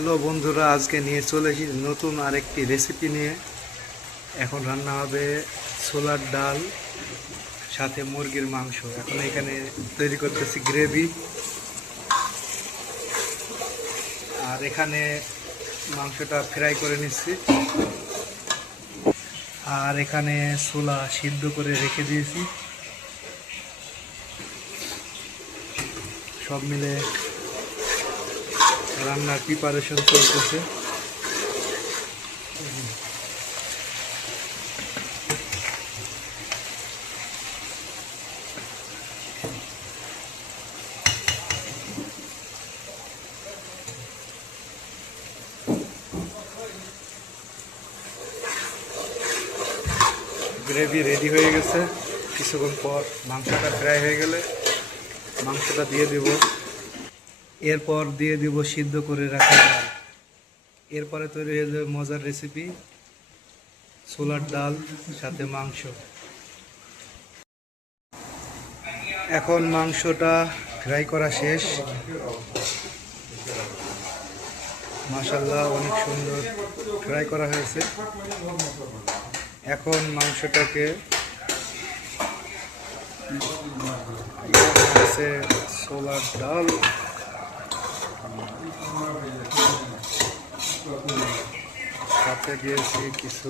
Hello বন্ধুরা, আজকে নিয়ে চলে এসেছি নতুন আরেকটি রেসিপি নিয়ে। এখন রান্না হবে ছোলার ডাল সাথে মুরগির মাংস। এখন এখানে তৈরি করতেছি গ্রেভি, আর এখানে মাংসটা ফ্রাই করে নিচ্ছি, আর এখানে ছোলা সিদ্ধ করে রেখে দিয়েছি। সব মিলে রান্নার প্রিপারেশন চলতেছে। গ্রেভি রেডি হয়ে গেছে। কিছুক্ষণ পর মাংসটা ফ্রাই হয়ে গেলে মাংসটা দিয়ে দেব। এরপর দিয়ে দিব সিদ্ধ করে রাখা ডাল। এরপরে তৈরি হয়ে যাবে মজার রেসিপি, ছোলার ডাল সাথে মাংস। এখন মাংসটা ফ্রাই করা শেষ। মাশাআল্লাহ, অনেক সুন্দর ফ্রাই করা হয়েছে। এখন মাংসটাকে ছোলার ডাল সাথে দিয়েছি কিছু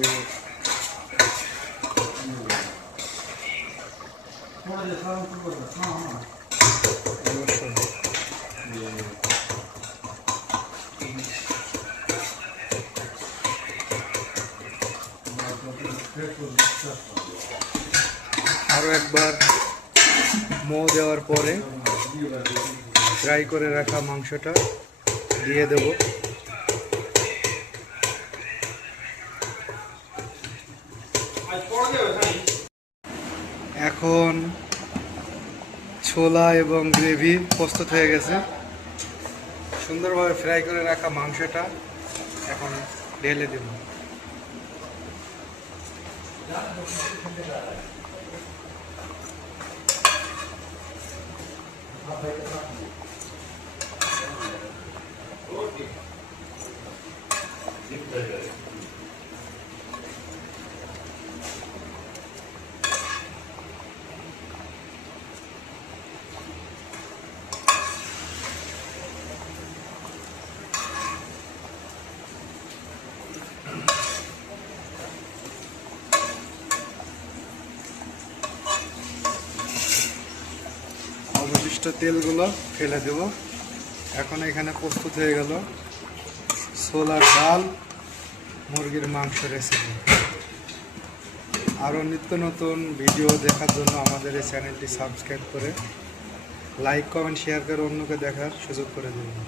আরো একবার মো দেওয়ার পরে ফ্রাই করে রাখা মাংসটা দিয়ে দেব। এখন ছোলা এবং গ্রেভি প্রস্তুত হয়ে গেছে। সুন্দরভাবে ফ্রাই করে রাখা মাংসটা এখন ঢেলে দেব। অবশিষ্ট তেলগুলো ফেলে দেব। এখন এখানে প্রস্তুত হয়ে গেল ছোলার ডাল মুরগির মাংস রেসিপি। আরও নিত্য নতুন ভিডিও দেখার জন্য আমাদের এই চ্যানেলটি সাবস্ক্রাইব করে লাইক কমেন্ট শেয়ার করে অন্যকে দেখার সুযোগ করে দেবেন।